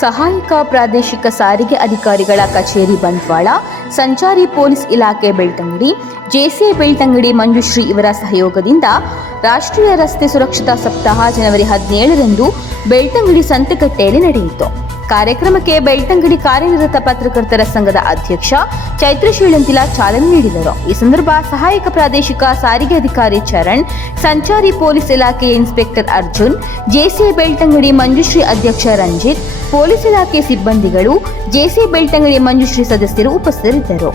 ಸಹಾಯಕ ಪ್ರಾದೇಶಿಕ ಸಾರಿಗೆ ಅಧಿಕಾರಿಗಳ ಕಚೇರಿ ಬಂಟ್ವಾಳ, ಸಂಚಾರಿ ಪೊಲೀಸ್ ಇಲಾಖೆ ಬೆಳ್ತಂಗಡಿ, ಜೆಸಿ ಬೆಳ್ತಂಗಡಿ ಮಂಜುಶ್ರೀ ಇವರ ಸಹಯೋಗದಿಂದ ರಾಷ್ಟ್ರೀಯ ರಸ್ತೆ ಸುರಕ್ಷತಾ ಸಪ್ತಾಹ ಜನವರಿ ಹದಿನೇಳರಂದು ಬೆಳ್ತಂಗಡಿ ಸಂತೆಕಟ್ಟೆಯಲ್ಲಿ ನಡೆಯಿತು. ಕಾರ್ಯಕ್ರಮಕ್ಕೆ ಬೆಳ್ತಂಗಡಿ ಕಾರ್ಯನಿರತ ಪತ್ರಕರ್ತರ ಸಂಘದ ಅಧ್ಯಕ್ಷ ಚೈತ್ರ ಶ್ರೀಳಂತಿಲ ಚಾಲನೆ ನೀಡಿದರು. ಈ ಸಂದರ್ಭ ಸಹಾಯಕ ಪ್ರಾದೇಶಿಕ ಸಾರಿಗೆ ಅಧಿಕಾರಿ ಚರಣ್, ಸಂಚಾರಿ ಪೊಲೀಸ್ ಇಲಾಖೆ ಇನ್ಸ್ಪೆಕ್ಟರ್ ಅರ್ಜುನ್, ಜೆಸಿ ಬೆಳ್ತಂಗಡಿ ಮಂಜುಶ್ರೀ ಅಧ್ಯಕ್ಷ ರಂಜಿತ್, ಪೊಲೀಸ್ ಇಲಾಖೆ ಸಿಬ್ಬಂದಿಗಳು, ಜೆಸಿ ಬೆಳ್ತಂಗಡಿ ಮಂಜುಶ್ರೀ ಸದಸ್ಯರು ಉಪಸ್ಥಿತರಿದ್ದರು.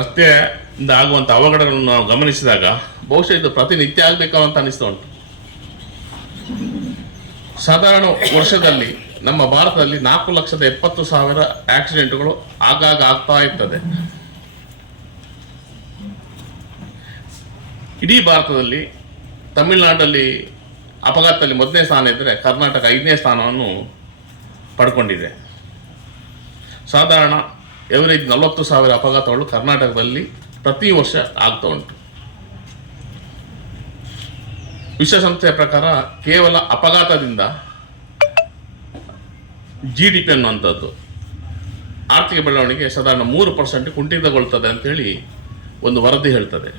ರಸ್ತೆಯಿಂದ ಆಗುವಂಥ ಅವಘಡಗಳನ್ನು ನಾವು ಗಮನಿಸಿದಾಗ ಬಹುಶಃ ಇದು ಪ್ರತಿನಿತ್ಯ ಆಗಬೇಕು ಅಂತ ಅನಿಸ್ತಾ ಉಂಟು. ಸಾಧಾರಣ ವರ್ಷದಲ್ಲಿ ನಮ್ಮ ಭಾರತದಲ್ಲಿ ನಾಲ್ಕು ಲಕ್ಷದ ಎಪ್ಪತ್ತು ಸಾವಿರ ಆಕ್ಸಿಡೆಂಟ್ಗಳು ಆಗಾಗ ಆಗ್ತಾ ಇರ್ತದೆ. ಇಡೀ ಭಾರತದಲ್ಲಿ ತಮಿಳುನಾಡಲ್ಲಿ ಅಪಘಾತದಲ್ಲಿ ಮೊದಲನೇ ಸ್ಥಾನ ಇದ್ದರೆ ಕರ್ನಾಟಕ ಐದನೇ ಸ್ಥಾನವನ್ನು ಪಡ್ಕೊಂಡಿದೆ. ಸಾಧಾರಣ ಎವರೇಜ್ ನಲವತ್ತು ಸಾವಿರ ಅಪಘಾತಗಳು ಕರ್ನಾಟಕದಲ್ಲಿ ಪ್ರತಿ ವರ್ಷ ಆಗ್ತಾ ಉಂಟು. ವಿಶ್ವಸಂಸ್ಥೆಯ ಪ್ರಕಾರ ಕೇವಲ ಅಪಘಾತದಿಂದ ಜಿ ಡಿ ಪಿ ಅನ್ನುವಂಥದ್ದು ಆರ್ಥಿಕ ಬೆಳವಣಿಗೆ ಸಾಧಾರಣ ಮೂರು ಪರ್ಸೆಂಟ್ ಕುಂಠಿತಗೊಳ್ತದೆ ಅಂತೇಳಿ ಒಂದು ವರದಿ ಹೇಳ್ತದೆ.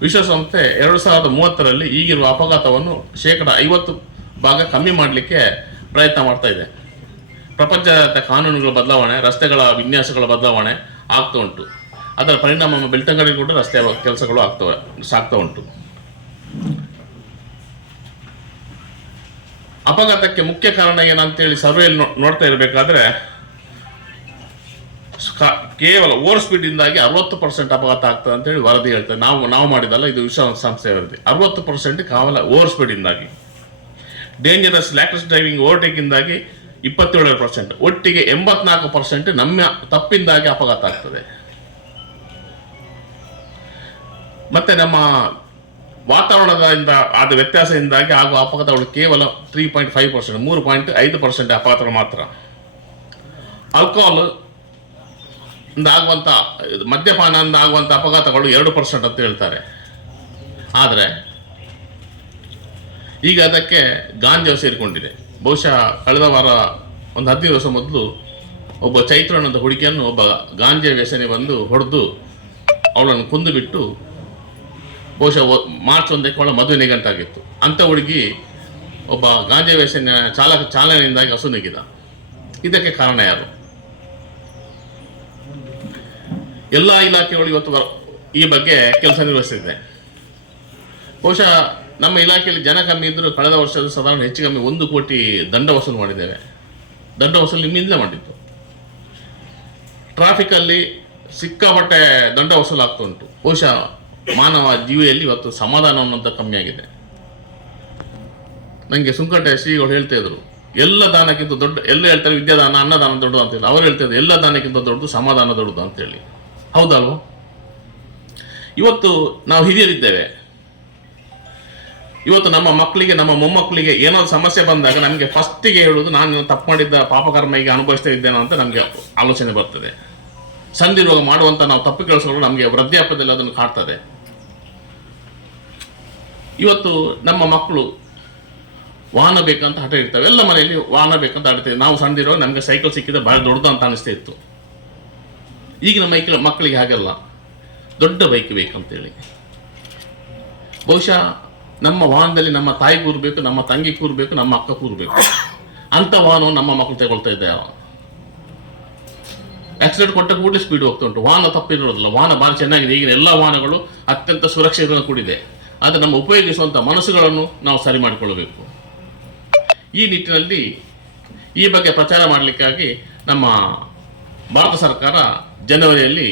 ವಿಶ್ವಸಂಸ್ಥೆ ಎರಡು ಸಾವಿರದ ಮೂವತ್ತರಲ್ಲಿ ಈಗಿರುವ ಅಪಘಾತವನ್ನು ಶೇಕಡ ಐವತ್ತು ಭಾಗ ಕಮ್ಮಿ ಮಾಡಲಿಕ್ಕೆ ಪ್ರಯತ್ನ ಮಾಡ್ತಾ ಇದೆ. ಪ್ರಪಂಚದ ಕಾನೂನುಗಳ ಬದಲಾವಣೆ, ರಸ್ತೆಗಳ ವಿನ್ಯಾಸಗಳ ಬದಲಾವಣೆ ಆಗ್ತಾ ಉಂಟು. ಅದರ ಪರಿಣಾಮ ಬೆಳ್ತಂಗಡಿ ಕೂಡ ರಸ್ತೆ ಕೆಲಸಗಳು ಆಗ್ತವೆ, ಸಾಗ್ತಾ ಉಂಟು. ಅಪಘಾತಕ್ಕೆ ಮುಖ್ಯ ಕಾರಣ ಏನಂತೇಳಿ ಸರ್ವೆಯಲ್ಲಿ ನೋಡ್ತಾ ಇರಬೇಕಾದ್ರೆ ಕೇವಲ ಓವರ್ ಸ್ಪೀಡಿಂದಾಗಿ ಅರವತ್ತು ಪರ್ಸೆಂಟ್ ಅಪಘಾತ ಆಗ್ತದೆ ಅಂತೇಳಿ ವರದಿ ಹೇಳ್ತಾರೆ. ನಾವು ನಾವು ಮಾಡಿದಲ್ಲ ಇದು ವಿಶ್ವಸಂಸ್ಥೆ ವರದಿ. ಅರವತ್ತು ಪರ್ಸೆಂಟ್ ಕಾವಲ ಓವರ್ ಸ್ಪೀಡಿಂದಾಗಿ ಡೇಂಜರಸ್ ಲ್ಯಾಕ್ಟಸ್ ಡ್ರೈವಿಂಗ್ ಓವರ್ಟೇಕಿಂದಾಗಿ ಇಪ್ಪತ್ತೇಳು ಪರ್ಸೆಂಟ್ ಒಟ್ಟಿಗೆ ಎಂಬತ್ನಾಲ್ಕು ಪರ್ಸೆಂಟ್ ನಮ್ಮ ತಪ್ಪಿಂದಾಗಿ ಅಪಘಾತ ಆಗ್ತದೆ. ಮತ್ತೆ ನಮ್ಮ ವಾತಾವರಣದಿಂದ ಆದ ವ್ಯತ್ಯಾಸದಿಂದಾಗಿ ಆಗುವ ಅಪಘಾತಗಳು ಕೇವಲ ತ್ರೀ ಪಾಯಿಂಟ್ ಫೈವ್ ಪರ್ಸೆಂಟ್ ಮೂರು ಪಾಯಿಂಟ್ ಐದು ಪರ್ಸೆಂಟ್ ಅಪಘಾತಗಳು ಮಾತ್ರ. ಆಲ್ಕೋಹಾಲ್ ಆಗುವಂಥ ಮದ್ಯಪಾನದಿಂದ ಆಗುವಂಥ ಅಪಘಾತಗಳು ಎರಡು ಪರ್ಸೆಂಟ್ ಅಂತ ಹೇಳ್ತಾರೆ. ಆದರೆ, ಈಗ ಅದಕ್ಕೆ ಗಾಂಜಾ ಸೇರಿಕೊಂಡಿದೆ. ಬಹುಶಃ ಕಳೆದ ವಾರ ಒಂದು ಹದಿನೈದು ವರ್ಷ ಮೊದಲು ಒಬ್ಬ ಚೈತ್ರ ಅನ್ನೋಂಥ ಹುಡುಗಿಯನ್ನು ಒಬ್ಬ ಗಾಂಜಾ ವ್ಯಸನೆ ಬಂದು ಹೊಡೆದು ಅವಳನ್ನು ಕೊಂದು ಬಿಟ್ಟು ಬಹುಶಃ ಮಾರ್ಚ್ ಒಂದಕ್ಕೆ ಅವಳ ಮದುವೆ ನಿಗಂಟಾಗಿತ್ತು ಅಂಥ ಹುಡುಗಿ ಒಬ್ಬ ಗಾಂಜಾ ವ್ಯಸನ ಚಾಲಕ ಚಾಲನೆಯಿಂದಾಗಿ ಅಸುನೀಗಿದ ಇದಕ್ಕೆ ಕಾರಣ ಯಾರು? ಎಲ್ಲ ಇಲಾಖೆಗಳು ಇವತ್ತು ಈ ಬಗ್ಗೆ ಕೆಲಸ ನಿರ್ವಹಿಸಿದೆ. ಬಹುಶಃ ನಮ್ಮ ಇಲಾಖೆಯಲ್ಲಿ ಜನ ಕಮ್ಮಿ ಇದ್ದರೂ ಕಳೆದ ವರ್ಷದ ಸಾಧಾರಣ ಹೆಚ್ಚು ಕಮ್ಮಿ ಒಂದು ಕೋಟಿ ದಂಡ ವಸೂಲು ಮಾಡಿದ್ದೇವೆ. ದಂಡ ವಸೂಲು ನಿಮ್ಮಿಂದಲೇ ಮಾಡಿತ್ತು ಟ್ರಾಫಿಕಲ್ಲಿ ಸಿಕ್ಕಾಪಟ್ಟೆ ದಂಡ ವಸೂಲಾಗ್ತಾ ಉಂಟು. ಬಹುಶಃ ಮಾನವ ಜೀವಿಯಲ್ಲಿ ಇವತ್ತು ಸಮಾಧಾನ ಅನ್ನೋದು ಕಮ್ಮಿ ಆಗಿದೆ. ನನಗೆ ಸುಂಕಟ ಶ್ರೀಗಳು ಹೇಳ್ತಾ ಇದ್ರು, ಎಲ್ಲ ದಾನಕ್ಕಿಂತ ದೊಡ್ಡ, ಎಲ್ಲ ಹೇಳ್ತಾರೆ ವಿದ್ಯಾದಾನ, ಅನ್ನದಾನ ದೊಡ್ಡದು ಅಂತ ಹೇಳಿ. ಅವ್ರು ಹೇಳ್ತಾ ಇದ್ರು, ಎಲ್ಲ ದಾನಕ್ಕಿಂತ ದೊಡ್ಡದು ಸಮಾಧಾನ ದೊಡ್ಡದು ಅಂತೇಳಿ ಹೌದಲ್ವ? ಇವತ್ತು ನಾವು ಹಿರಿಯರಿದ್ದೇವೆ. ಇವತ್ತು ನಮ್ಮ ಮಕ್ಕಳಿಗೆ, ನಮ್ಮ ಮೊಮ್ಮಕ್ಕಳಿಗೆ ಏನಾದ್ರು ಸಮಸ್ಯೆ ಬಂದಾಗ ನಮಗೆ ಫಸ್ಟಿಗೆ ಹೇಳುವುದು, ನಾನು ತಪ್ಪು ಮಾಡಿದ್ದ ಪಾಪಕರ್ಮ ಈಗ ಅನುಭವಿಸ್ತಾ ಇದ್ದೇನೆ ಅಂತ ನಮಗೆ ಆಲೋಚನೆ ಬರ್ತದೆ. ಸಂಧಿರೋಗ ಮಾಡುವಂಥ ನಾವು ತಪ್ಪು ಕೆಲಸಗಳು ನಮಗೆ ವೃದ್ಧಾಪ್ಯದಲ್ಲಿ ಅದನ್ನು ಕಾಡ್ತದೆ. ಇವತ್ತು ನಮ್ಮ ಮಕ್ಕಳು ವಾಹನ ಬೇಕಂತ ಹಠ ಇರ್ತವೆ. ಎಲ್ಲ ಮನೆಯಲ್ಲಿ ವಾಹನ ಬೇಕಂತ ಆಡ್ತೇವೆ ನಾವು ಸಣ್ಣದಿರೋ ನಮಗೆ ಸೈಕಲ್ ಸಿಕ್ಕಿದ್ರೆ ಭಾಳ ದೊಡ್ಡದು ಅಂತ ಅನಿಸ್ತಾ ಇತ್ತು ಈಗಿನ ಮೈಕಲ್ ಮಕ್ಕಳಿಗೆ ಹಾಗೆಲ್ಲ. ದೊಡ್ಡ ಬೈಕ್ ಬೇಕಂತೇಳಿ. ಬಹುಶಃ ನಮ್ಮ ವಾಹನದಲ್ಲಿ ನಮ್ಮ ತಾಯಿ ಕೂರಬೇಕು ನಮ್ಮ ತಂಗಿ ಕೂರಬೇಕು ನಮ್ಮ ಅಕ್ಕ ಕೂರಬೇಕು ಅಂಥ ವಾಹನವನ್ನು ನಮ್ಮ ಮಕ್ಕಳು ತಗೊಳ್ತಾ ಇದ್ದೆ ಆಕ್ಸಿಡೆಂಟ್ ಕೊಟ್ಟ ಕೂಡಲೇ ಸ್ಪೀಡ್ ಹೋಗ್ತಾ ಉಂಟು. ವಾಹನ ತಪ್ಪಿರೋದಿಲ್ಲ. ವಾಹನ ಭಾಳ ಚೆನ್ನಾಗಿದೆ. ಈಗಿನ ಎಲ್ಲ ವಾಹನಗಳು ಅತ್ಯಂತ ಸುರಕ್ಷತೆಯನ್ನು ಕೂಡಿದೆ. ಆದರೆ ನಮ್ಮ ಉಪಯೋಗಿಸುವಂಥ ಮನಸ್ಸುಗಳನ್ನು ನಾವು ಸರಿ ಮಾಡಿಕೊಳ್ಳಬೇಕು. ಈ ನಿಟ್ಟಿನಲ್ಲಿ ಈ ಬಗ್ಗೆ ಪ್ರಚಾರ ಮಾಡಲಿಕ್ಕಾಗಿ ನಮ್ಮ ಭಾರತ ಸರ್ಕಾರ ಜನವರಿಯಲ್ಲಿ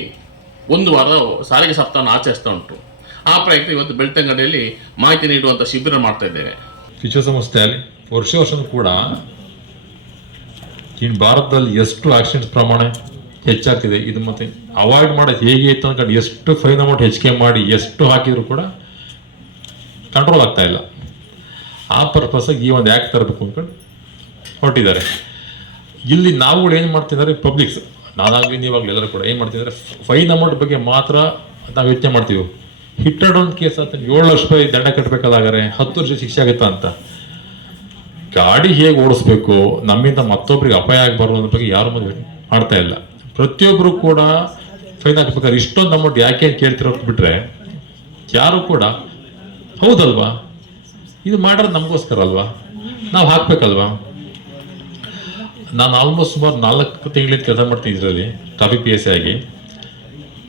ಒಂದು ವಾರ ಸಾರಿಗೆ ಸಪ್ತಾಹವನ್ನು ಆಚರಿಸ್ತಾ ಉಂಟು. ಆ ಪ್ರಯತ್ನ ಇವತ್ತು ಬೆಳ್ತಂಗಡಿಯಲ್ಲಿ ಮಾಹಿತಿ ನೀಡುವಂಥ ಶಿಬಿರ ಮಾಡ್ತಾ ಇದ್ದೇವೆ. ವಿಶ್ವಸಂಸ್ಥೆಯಲ್ಲಿ ವರ್ಷ ವರ್ಷ ಕೂಡ ಇನ್ನು ಭಾರತದಲ್ಲಿ ಎಷ್ಟು ಆಕ್ಸಿಡೆಂಟ್ ಪ್ರಮಾಣ ಹೆಚ್ಚಾಗ್ತಿದೆ, ಇದು ಮತ್ತೆ ಅವಾಯ್ಡ್ ಮಾಡೋದು ಹೇಗೆ ಇತ್ತು ಅನ್ಕೊಂಡು ಎಷ್ಟು ಫೈನ್ ಅಮೌಂಟ್ ಹೆಚ್ಚಿಗೆ ಮಾಡಿ ಎಷ್ಟು ಹಾಕಿದ್ರು ಕೂಡ ಕಂಟ್ರೋಲ್ ಆಗ್ತಾ ಇಲ್ಲ. ಆ ಪರ್ಪಸ್ಸಾಗಿ ಈ ಒಂದು ಆ್ಯಕ್ಟ್ ತರಬೇಕು ಅಂದ್ಕೊಂಡು ಹೊರಟಿದ್ದಾರೆ. ಇಲ್ಲಿ ನಾವುಗಳು ಏನು ಮಾಡ್ತಿದ್ದಾರೆ? ಪಬ್ಲಿಕ್ಸ್ ನಾನಾಗಲಿ ನೀವಾಗಲಿ ಎಲ್ಲರೂ ಕೂಡ ಏನು ಮಾಡ್ತಿದ್ದಾರೆ? ಫೈನ್ ಅಮೌಂಟ್ ಬಗ್ಗೆ ಮಾತ್ರ ನಾವು ಯೋಚನೆ ಮಾಡ್ತೀವಿ. ಹಿಟ್ ಒಂದು ಕೇಸ್ ಆತ ಏಳು ಲಕ್ಷ ದಂಡ ಕಟ್ಟಬೇಕಾದಾಗಾರೆ ಹತ್ತು ವರ್ಷ ಶಿಕ್ಷೆ ಆಗುತ್ತಾ ಅಂತ. ಗಾಡಿ ಹೇಗೆ ಓಡಿಸ್ಬೇಕು? ನಮ್ಮಿಂದ ಮತ್ತೊಬ್ಬರಿಗೆ ಅಪಾಯ ಆಗಬಾರ್ದು ಅನ್ನೋ ಬಗ್ಗೆ ಯಾರು ಮುಂದೆ ಮಾಡ್ತಾ ಇಲ್ಲ. ಪ್ರತಿಯೊಬ್ಬರು ಕೂಡ ಫೈನ್ ಹಾಕ್ಬೇಕಾದ್ರೆ ಇಷ್ಟೊಂದು ಅಮೌಂಟ್ ಯಾಕೆ ಅಂತ ಕೇಳ್ತಿರೋದು ಬಿಟ್ಟರೆ ಯಾರು ಕೂಡ ಹೌದಲ್ವಾ? ಇದು ಮಾಡೋದು ನಮಗೋಸ್ಕರ ಅಲ್ವಾ? ನಾವು ಹಾಕ್ಬೇಕಲ್ವಾ? ನಾನು ಆಲ್ಮೋಸ್ಟ್ ಸುಮಾರು ನಾಲ್ಕು ತಿಂಗಳಿಂದ ಕೆಲಸ ಮಾಡ್ತೀನಿ ಇದರಲ್ಲಿ ಟ್ರಾಫಿಕ್ ಪಿ ಎಸ್ ಆಗಿ.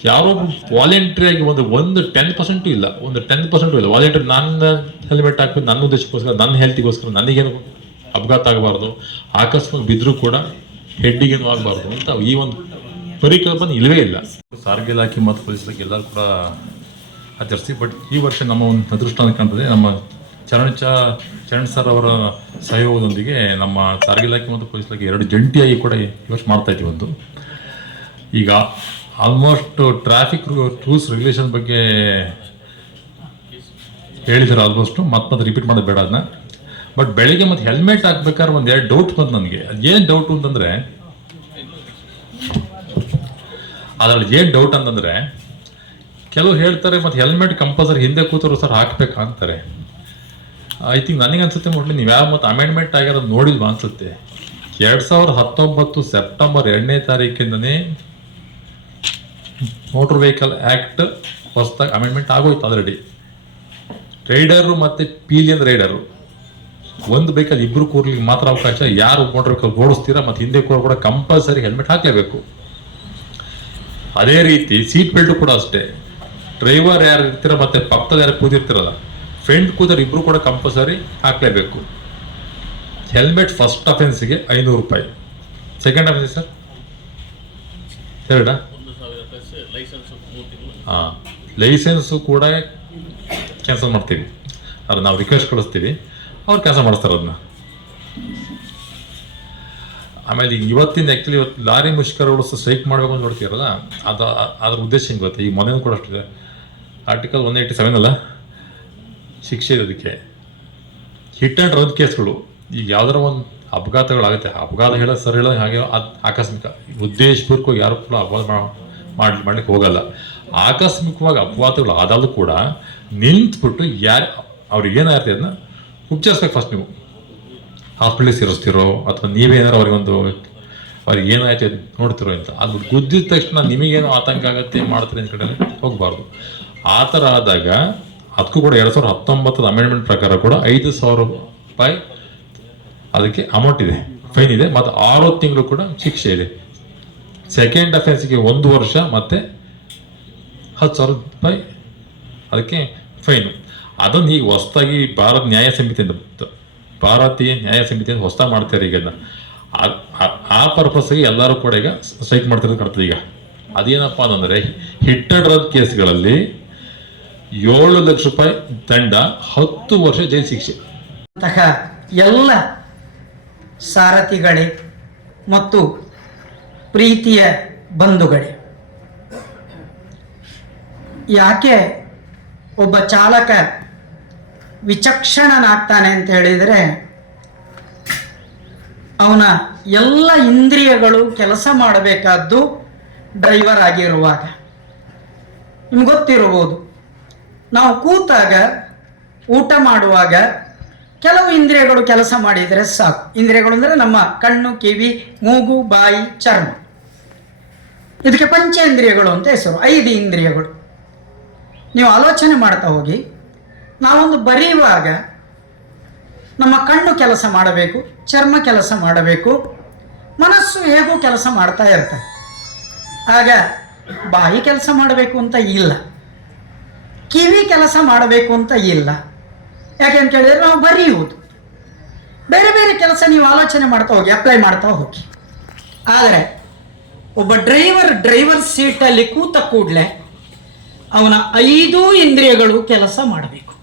ಯಾರೋ ವಾಲಂಟ್ರಿ ಆಗಿ ಒಂದು ಒಂದು ಟೆನ್ ಪರ್ಸೆಂಟು ಇಲ್ಲ, ಒಂದು ಟೆನ್ ಪರ್ಸೆಂಟು ಇಲ್ಲ. ವಾಲಂಟ್ರಿ ನನ್ನ ಹೆಲ್ಮೆಟ್ ಹಾಕ್ಬೇಕು, ನನ್ನ ಉದ್ದೇಶಕ್ಕೋಸ್ಕರ, ನನ್ನ ಹೆಲ್ತಿಗೋಸ್ಕರ ನನಗೇನು ಅಪಘಾತ ಆಗಬಾರ್ದು, ಆಕಸ್ಮಿಕ ಬಿದ್ದರೂ ಕೂಡ ಹೆಡ್ಡಿಗೇನು ಆಗಬಾರ್ದು ಅಂತ ಈ ಒಂದು ಪರಿಕಲ್ಪನೆ ಇಲ್ಲವೇ ಇಲ್ಲ. ಸಾರಿಗೆ ಇಲಾಖೆ ಮತ್ತು ಪೊಲೀಸ್ ಇಲಾಖೆ ಎಲ್ಲರೂ ಕೂಡ ಆಚರಿಸಿ ಬಟ್ ಈ ವರ್ಷ ನಮ್ಮ ಒಂದು ಅದೃಷ್ಟ ಕಾಣ್ತದೆ. ನಮ್ಮ ಚರಣ್ ಚ ಚರಣ್ ಸರ್ ಅವರ ಸಹಯೋಗದೊಂದಿಗೆ ನಮ್ಮ ಸಾರಿಗೆ ಇಲಾಖೆ ಮತ್ತು ಪೊಲೀಸ್ ಇಲಾಖೆ ಎರಡು ಜಂಟಿಯಾಗಿ ಕೂಡ ಈ ವರ್ಷ ಮಾಡ್ತಾ ಇದ್ದೀವಿ ಒಂದು. ಈಗ ಆಲ್ಮೋಸ್ಟ್ ಟ್ರಾಫಿಕ್ ರೂಲ್ಸ್ ರೆಗ್ಯುಲೇಷನ್ ಬಗ್ಗೆ ಹೇಳಿದ್ದಾರೆ ಆಲ್ಮೋಸ್ಟ್ ಮತ್ತೆ ಮತ್ತೆ ರಿಪೀಟ್ ಮಾಡೋದು ಬೇಡ ಅದನ್ನ ಬಟ್ ಬೆಳಿಗ್ಗೆ ಮತ್ತೆ ಹೆಲ್ಮೆಟ್ ಹಾಕ್ಬೇಕಾದ್ರೆ ಒಂದು ಎರಡು ಡೌಟ್ ಬಂತು ನನಗೆ. ಏನು ಡೌಟ್ ಅಂತಂದರೆ, ಅದರಲ್ಲಿ ಏನು ಡೌಟ್ ಅಂತಂದರೆ ಕೆಲವು ಹೇಳ್ತಾರೆ, ಮತ್ತು ಹೆಲ್ಮೆಟ್ ಕಂಪಲ್ಸರಿ ಹಿಂದೆ ಕೂತರು ಸರ್ ಹಾಕ್ಬೇಕು ಅಂತಾರೆ. ಐ ಥಿಂಕ್ ನನಗೆ ಅನ್ಸುತ್ತೆ ಮೊದಲು ನೀವು ಯಾವ ಮತ್ತು ಅಮೆಂಡ್ಮೆಂಟ್ ಆಗಿರೋದು ನೋಡಿಲ್ವಾ ಅನ್ಸುತ್ತೆ. ಎರಡು ಸಾವಿರದ ಹತ್ತೊಂಬತ್ತು ಸೆಪ್ಟೆಂಬರ್ ಎರಡನೇ ತಾರೀಕಿಂದನೇ ಮೋಟರ್ ವೆಹಿಕಲ್ ಆ್ಯಕ್ಟ್ ಹೊಸದಾಗಿ ಅಮೆಂಡ್ಮೆಂಟ್ ಆಗೋಯ್ತು ಆಲ್ರೆಡಿ ರೈಡರು ಮತ್ತು ಪೀಲಿಯನ್ ರೈಡರು ಒಂದು ವೆಹಿಕಲ್ ಇಬ್ಬರು ಕೂರ್ಲಿಕ್ಕೆ ಮಾತ್ರ ಅವಕಾಶ, ಯಾರು ಮೋಟರ್ ವೆಹಿಕಲ್ ಓಡಿಸ್ತೀರಾ ಮತ್ತು ಹಿಂದೆ ಕೂರ್ ಕೂಡ ಕಂಪಲ್ಸರಿ ಹೆಲ್ಮೆಟ್ ಹಾಕಲೇಬೇಕು. ಅದೇ ರೀತಿ ಸೀಟ್ ಬೆಲ್ಟು ಕೂಡ ಅಷ್ಟೇ. ಡ್ರೈವರ್ ಯಾರು ಇರ್ತೀರ ಮತ್ತೆ ಪಕ್ಕದಲ್ಲಿ ಯಾರು ಕೂತಿರ್ತಿರಲ್ಲ ಫ್ರೆಂಡ್ ಕೂತರು ಇಬ್ರು ಕೂಡ ಕಂಪಲ್ಸರಿ ಹಾಕಲೇಬೇಕು. ಹೆಲ್ಮೆಟ್ ಫಸ್ಟ್ ಅಫೆನ್ಸಿಗೆ ಐನೂರು ರೂಪಾಯಿ. ಸೆಕೆಂಡ್ ಅಫೆನ್ಸ್ ಸರ್ ಎರಡಾ ಹಾಂ ಲೈಸೆನ್ಸು ಕೂಡ ಕ್ಯಾನ್ಸಲ್ ಮಾಡ್ತೀವಿ. ಅದು ನಾವು ರಿಕ್ವೆಸ್ಟ್ ಕಳಿಸ್ತೀವಿ. ಅವ್ರು ಕ್ಯಾನ್ಸಲ್ ಮಾಡಿಸ್ತಾರೆ ಅದನ್ನ ಆಮೇಲೆ ಈಗ ಇವತ್ತಿನ ಆ್ಯಕ್ಚುಲಿ ಇವತ್ತು ಲಾರಿ ಮುಷ್ಕರಗಳು ಸ್ಟ್ರೈಕ್ ಮಾಡಬೇಕು ಅಂತ ನೋಡ್ತೀರಲ್ಲ, ಅದು, ಅದ್ರ ಉದ್ದೇಶ ಹೆಂಗೆ ಗೊತ್ತೆ? ಈಗ ಮೊದಲು ಕೂಡ ಅಷ್ಟಿದೆ ಆರ್ಟಿಕಲ್ ಒನ್ ಏಯ್ಟಿ ಸೆವೆನ್ ಅಲ್ಲ? ಶಿಕ್ಷೆ ಇರೋದಕ್ಕೆ. ಹಿಟ್ ಆ್ಯಂಡ್ ರನ್ ಕೇಸ್ಗಳು. ಈಗ ಯಾವ್ದಾರ ಒಂದು ಅಪಘಾತಗಳಾಗುತ್ತೆ. ಅಪಘಾತ ಹೇಳೋ, ಸರ್ ಹೇಳೋ, ಹಾಗೆ ಆಕಸ್ಮಿಕ. ಉದ್ದೇಶಪೂರ್ವಕವಾಗಿ ಯಾರು ಕೂಡ ಅಪಘಾತ ಮಾಡಿ ಮಾಡ್ಲಿಕ್ಕೆ ಹೋಗಲ್ಲ. ಆಕಸ್ಮಿಕವಾಗಿ ಅಪಘಾತಗಳು ಆದಾಗಲೂ ಕೂಡ ನಿಂತ್ಬಿಟ್ಟು ಯಾರು ಅವ್ರಿಗೆ ಏನಾಗುತ್ತೆ ಅದನ್ನ ಉಪಚರಿಸ್ಬೇಕು ಫಸ್ಟ್ ನೀವು. ಹಾಸ್ಪಿಟ್ಲಿಗೆ ಸೇರಿಸ್ತಿರೋ, ಅಥವಾ ನೀವೇನಾರು ಅವ್ರಿಗೊಂದು ಅವ್ರಿಗೆ ಏನಾಯ್ತು ನೋಡ್ತಿರೋ ಅಂತ ಅದು ಗುದ್ದಿದ ತಕ್ಷಣ ನಿಮಗೇನು ಆತಂಕ ಆಗುತ್ತೆ ಮಾಡ್ತಾರೆ ಅಂತ ಕಡೆ ಹೋಗಬಾರ್ದು. ಆ ಥರ ಆದಾಗ ಅದಕ್ಕೂ ಕೂಡ ಎರಡು ಸಾವಿರದ ಹತ್ತೊಂಬತ್ತರ ಅಮೆಂಡ್ಮೆಂಟ್ ಪ್ರಕಾರ ಕೂಡ ಐದು ಸಾವಿರ ರೂಪಾಯಿ ಅದಕ್ಕೆ ಅಮೌಂಟ್ ಇದೆ ಫೈನ್ ಇದೆ, ಮತ್ತು ಆರು ತಿಂಗಳು ಕೂಡ ಶಿಕ್ಷೆ ಇದೆ. ಸೆಕೆಂಡ್ ಅಫೆನ್ಸ್ಗೆ ಒಂದು ವರ್ಷ, ಮತ್ತು ಹತ್ತು ಸಾವಿರ ರೂಪಾಯಿ ಅದಕ್ಕೆ ಫೈನು ಅದನ್ನು ಈಗ ಹೊಸ್ದಾಗಿ ಭಾರತ ನ್ಯಾಯ ಸಮಿತಿಯಿಂದ ಭಾರತೀಯ ನ್ಯಾಯ ಸಮಿತಿಯಿಂದ ಹೊಸದಾಗಿ ಮಾಡ್ತಾರೆ ಈಗ ಆ- ಪರ್ಪಸ್ಗೆ ಎಲ್ಲರೂ ಕೂಡ ಈಗ ಸ್ಟ್ರೈಕ್ ಮಾಡ್ತಿರೋದು ಕಾಣ್ತದೆ ಈಗ. ಅದೇನಪ್ಪ ಅಂತಂದರೆ ಹಿಟ್ಟಡ್ರದ ಕೇಸ್ಗಳಲ್ಲಿ ಏಳು ಲಕ್ಷ ರೂಪಾಯಿ ದಂಡ ಹತ್ತು ವರ್ಷ ಜೈಲು ಶಿಕ್ಷೆ. ಅಂತಹ ಎಲ್ಲ ಸಾರಥಿಗಳೇ ಮತ್ತು ಪ್ರೀತಿಯ ಬಂಧುಗಳೇ, ಯಾಕೆ ಒಬ್ಬ ಚಾಲಕ ವಿಚಕ್ಷಣನಾಗ್ತಾನೆ ಅಂತ ಹೇಳಿದರೆ, ಅವನ ಎಲ್ಲ ಇಂದ್ರಿಯಗಳು ಕೆಲಸ ಮಾಡಬೇಕಾದ್ದು ಡ್ರೈವರ್ ಆಗಿರುವಾಗ. ನಿಮ್ಗೆ ಗೊತ್ತಿರಬಹುದು ನಾವು ಕೂತಾಗ ಊಟ ಮಾಡುವಾಗ ಕೆಲವು ಇಂದ್ರಿಯಗಳು ಕೆಲಸ ಮಾಡಿದರೆ ಸಾಕು. ಇಂದ್ರಿಯಗಳು ಅಂದರೆ ನಮ್ಮ ಕಣ್ಣು, ಕಿವಿ, ಮೂಗು, ಬಾಯಿ, ಚರ್ಮ. ಇದಕ್ಕೆ ಪಂಚೇಂದ್ರಿಯಗಳು ಅಂತ ಹೆಸರು. ಐದು ಇಂದ್ರಿಯಗಳು. ನೀವು ಆಲೋಚನೆ ಮಾಡ್ತಾ ಹೋಗಿ, ನಾವೊಂದು ಬರೆಯುವಾಗ ನಮ್ಮ ಕಣ್ಣು ಕೆಲಸ ಮಾಡಬೇಕು, ಚರ್ಮ ಕೆಲಸ ಮಾಡಬೇಕು, ಮನಸ್ಸು ಹೇಗೂ ಕೆಲಸ ಮಾಡ್ತಾ ಇರ್ತದೆ. ಆಗ ಬಾಯಿ ಕೆಲಸ ಮಾಡಬೇಕು ಅಂತ ಇಲ್ಲ. ಕಿವಿ ಕೆಲಸ ಮಾಡಬೇಕು ಅಂತ ಇಲ್ಲ. ಯಾಕೆ ಅಂತ ಹೇಳಿದ್ರೆ ನಾವು ಬರೆಯುವುದು. ಬೇರೆ ಬೇರೆ ಕೆಲಸ ನೀವು ಆಲೋಚನೆ ಮಾಡ್ತಾ ಹೋಗಿ ಅಪ್ಲೈ ಮಾಡ್ತಾ ಹೋಗಿ. ಆದರೆ, ಒಬ್ಬ ಡ್ರೈವರ್ ಡ್ರೈವರ್ ಸೀಟಲ್ಲಿ ಕೂತ ಕೂಡಲೇ ಅವನ ಐದು ಇಂದ್ರಿಯಗಳು ಕೆಲಸ ಮಾಡಬೇಕು.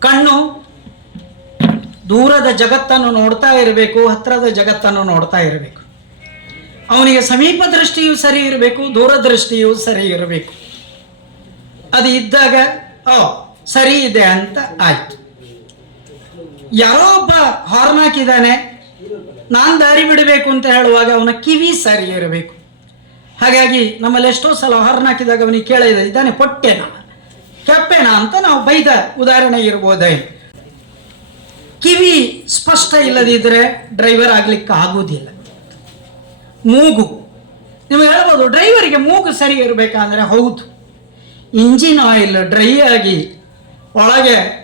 ಕಣ್ಣು ದೂರದ ಜಗತ್ತನ್ನು ನೋಡ್ತಾ ಇರಬೇಕು ಹತ್ತಿರದ ಜಗತ್ತನ್ನು ನೋಡ್ತಾ ಇರಬೇಕು. ಅವನಿಗೆ ಸಮೀಪ ದೃಷ್ಟಿಯೂ ಸರಿ ಇರಬೇಕು ದೂರದೃಷ್ಟಿಯೂ ಸರಿ ಇರಬೇಕು. ಅದು ಇದ್ದಾಗ, ಓ, ಸರಿ ಇದೆ ಅಂತ ಆಯ್ತು. ಯಾರೋ ಒಬ್ಬ ಹಾರ್ನ್ ಹಾಕಿದ್ದಾನೆ, ನಾನು ದಾರಿ ಬಿಡಬೇಕು ಅಂತ ಹೇಳುವಾಗ ಅವನ ಕಿವಿ ಸರಿ ಇರಬೇಕು. ಹಾಗಾಗಿ ನಮ್ಮಲ್ಲಿ ಎಷ್ಟೋ ಸಲ ಹಾರ್ನ್ ಹಾಕಿದಾಗ ಅವನಿಗೆ ಕೇಳಿದೆ, ಇದ್ದಾನೆ ಪೊಟ್ಟೆನ. ಕೆಪ್ಪೆನ ಅಂತ ನಾವು ಬೈದ ಉದಾಹರಣೆ ಇರ್ಬೋದೇ. ಕಿವಿ ಸ್ಪಷ್ಟ ಇಲ್ಲದಿದ್ದರೆ ಡ್ರೈವರ್ ಆಗ್ಲಿಕ್ಕೆ ಆಗುವುದಿಲ್ಲ ಮೂಗು. ನೀವು ಹೇಳ್ಬೋದು ಡ್ರೈವರಿಗೆ ಮೂಗು ಸರಿ ಇರಬೇಕಂದ್ರೆ ಹೌದು. ಇಂಜಿನ್ ಆಯಿಲ್ ಡ್ರೈ ಆಗಿ ಒಳಗೆ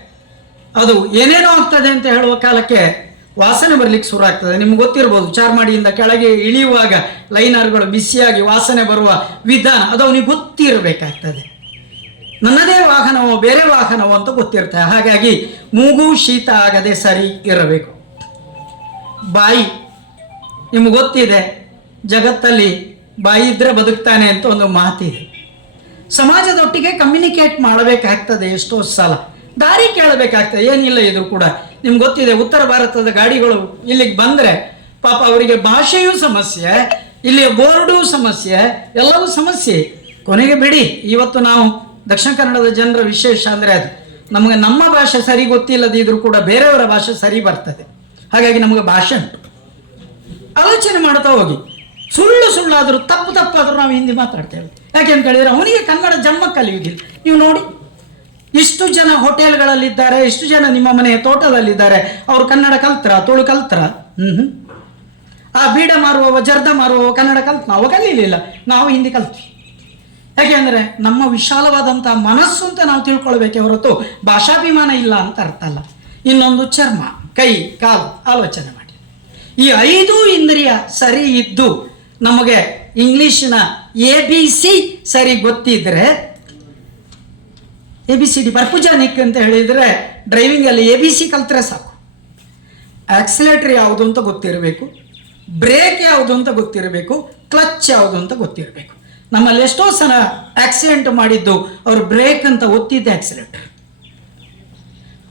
ಅದು ಏನೇನೋ ಆಗ್ತದೆ ಅಂತ ಹೇಳುವ ಕಾಲಕ್ಕೆ ವಾಸನೆ ಬರ್ಲಿಕ್ಕೆ ಶುರು ಆಗ್ತದೆ ನಿಮ್ಗೆ ಗೊತ್ತಿರ್ಬೋದು, ಚಾರ್ಮಾಡಿಯಿಂದ ಕೆಳಗೆ ಇಳಿಯುವಾಗ ಲೈನರ್ಗಳು ಬಿಸಿಯಾಗಿ ವಾಸನೆ ಬರುವ ವಿಧಾನ ಅದು ಅವನಿಗೆ ಗೊತ್ತಿರಬೇಕಾಗ್ತದೆ. ನನ್ನದೇ ವಾಹನವೋ, ಬೇರೆ ವಾಹನವೋ ಅಂತ ಗೊತ್ತಿರ್ತದೆ. ಹಾಗಾಗಿ ಮೂಗು ಶೀತ ಆಗದೆ ಸರಿ ಇರಬೇಕು. ಬಾಯಿ, ನಿಮ್ಗೆ ಗೊತ್ತಿದೆ, ಜಗತ್ತಲ್ಲಿ ಬಾಯಿ ಇದ್ರೆ ಬದುಕ್ತಾನೆ ಅಂತ ಒಂದು ಮಾತಿದೆ. ಸಮಾಜದೊಟ್ಟಿಗೆ ಕಮ್ಯುನಿಕೇಟ್ ಮಾಡಬೇಕಾಗ್ತದೆ ಎಷ್ಟೋ ಸಲ. ದಾರಿ ಕೇಳಬೇಕಾಗ್ತದೆ, ಏನಿಲ್ಲ ಇದು ಕೂಡ. ನಿಮ್ಗೆ ಗೊತ್ತಿದೆ, ಉತ್ತರ ಭಾರತದ ಗಾಡಿಗಳು ಇಲ್ಲಿಗೆ ಬಂದರೆ ಪಾಪ ಅವರಿಗೆ ಭಾಷೆಯೂ ಸಮಸ್ಯೆ ಇಲ್ಲಿ ಬೋರ್ಡು ಸಮಸ್ಯೆ, ಎಲ್ಲವೂ ಸಮಸ್ಯೆ. ಕೊನೆಗೆ ಬಿಡಿ, ಇವತ್ತು ನಾವು ದಕ್ಷಿಣ ಕನ್ನಡದ ಜನರ ವಿಶೇಷ ಅಂದರೆ ಅದು. ನಮಗೆ ನಮ್ಮ ಭಾಷೆ ಸರಿ ಗೊತ್ತಿಲ್ಲದಿದ್ರೂ ಕೂಡ ಬೇರೆಯವರ ಭಾಷೆ ಸರಿ ಬರ್ತದೆ. ಹಾಗಾಗಿ ನಮಗೆ ಭಾಷೆ ಉಂಟು. ಆಲೋಚನೆ ಮಾಡ್ತಾ ಹೋಗಿ. ಸುಳ್ಳು ಸುಳ್ಳಾದರೂ, ತಪ್ಪು ತಪ್ಪಾದರೂ ನಾವು ಹಿಂದಿ ಮಾತಾಡ್ತೇವೆ ಯಾಕೆ ಅಂತ ಹೇಳಿದ್ರೆ ಅವನಿಗೆ ಕನ್ನಡ ಜಮ್ಮ ಕಲಿಯುವುದಿಲ್ಲ. ನೀವು ನೋಡಿ, ಇಷ್ಟು ಜನ ಹೋಟೆಲ್ಗಳಲ್ಲಿದ್ದಾರೆ, ಇಷ್ಟು ಜನ ನಿಮ್ಮ ಮನೆಯ ತೋಟದಲ್ಲಿದ್ದಾರೆ, ಅವರು ಕನ್ನಡ ಕಲ್ತ್ರ, ತುಳು ಕಲ್ತ್ರ? ಹ್ಮ್. ಆ ಬೀಡ ಮಾರುವವ, ಜರ್ದ ಮಾರುವವ ಕನ್ನಡ ಕಲ್ತ್ ನಾವು ಕಲೀಲಿಲ್ಲ. ನಾವು ಹಿಂದಿ ಕಲ್ತ್ವಿ. ಯಾಕೆ ಅಂದರೆ, ನಮ್ಮ ವಿಶಾಲವಾದಂಥ ಮನಸ್ಸು ಅಂತ ನಾವು ತಿಳ್ಕೊಳ್ಬೇಕೆ ಹೊರತು ಭಾಷಾಭಿಮಾನ ಇಲ್ಲ ಅಂತ ಅರ್ಥ ಅಲ್ಲ. ಇನ್ನೊಂದು ಚರ್ಮ, ಕೈ, ಕಾಲು, ಆಲೋಚನೆ ಮಾಡಿ. ಈ ಐದು ಇಂದ್ರಿಯ ಸರಿ ಇದ್ದು ನಮಗೆ ಇಂಗ್ಲಿಶಿನ ಎ ಬಿ ಸಿ ಸರಿ ಗೊತ್ತಿದ್ರೆ, ಎ ಬಿ ಸಿ ಡಿ ಬರ್ಪುಜಾನಿಕ್ ಅಂತ ಹೇಳಿದರೆ ಡ್ರೈವಿಂಗಲ್ಲಿ ಎ ಬಿ ಸಿ ಕಲ್ತ್ರೆ ಸಾಕು. ಆಕ್ಸಿಲೇಟರ್ ಯಾವುದು ಅಂತ ಗೊತ್ತಿರಬೇಕು ಬ್ರೇಕ್ ಯಾವುದು ಅಂತ ಗೊತ್ತಿರಬೇಕು ಕ್ಲಚ್ ಯಾವುದು ಅಂತ ಗೊತ್ತಿರಬೇಕು. ನಮ್ಮಲ್ಲಿ ಎಷ್ಟೋ ಸಲ ಆಕ್ಸಿಡೆಂಟ್ ಮಾಡಿದ್ದು ಅವರು ಬ್ರೇಕ್ ಅಂತ ಒತ್ತಿದ್ದ ಆಕ್ಸಿಲೇಟರ್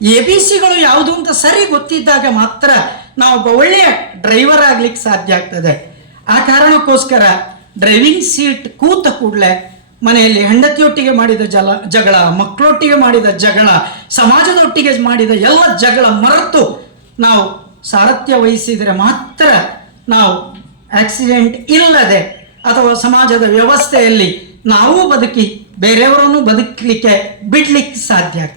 ಎ ಬಿ ಸಿಗಳು ಯಾವುದು ಅಂತ ಸರಿ ಗೊತ್ತಿದ್ದಾಗ ಮಾತ್ರ ನಾವು ಒಳ್ಳೆಯ ಡ್ರೈವರ್ ಆಗ್ಲಿಕ್ಕೆ ಸಾಧ್ಯ ಆಗ್ತದೆ. ಆ ಕಾರಣಕ್ಕೋಸ್ಕರ ಡ್ರೈವಿಂಗ್ ಸೀಟ್ ಕೂತ ಕೂಡಲೇ ಮನೆಯಲ್ಲಿ ಹೆಂಡತಿಯೊಟ್ಟಿಗೆ ಮಾಡಿದ ಜಲ, ಜಗಳ ಮಕ್ಕಳೊಟ್ಟಿಗೆ ಮಾಡಿದ ಜಗಳ, ಸಮಾಜದೊಟ್ಟಿಗೆ ಮಾಡಿದ ಎಲ್ಲ ಜಗಳ ಮರೆತು ನಾವು ಸಾರಥ್ಯ ವಹಿಸಿದರೆ ಮಾತ್ರ ನಾವು ಆಕ್ಸಿಡೆಂಟ್ ಇಲ್ಲದೆ ಅಥವಾ ಸಮಾಜದ ವ್ಯವಸ್ಥೆಯಲ್ಲಿ ನಾವು ಬದುಕಿ ಬೇರೆಯವರನ್ನು ಬದುಕಲಿಕ್ಕೆ ಬಿಡ್ಲಿಕ್ಕೆ ಸಾಧ್ಯ ಆಗ್ತದೆ.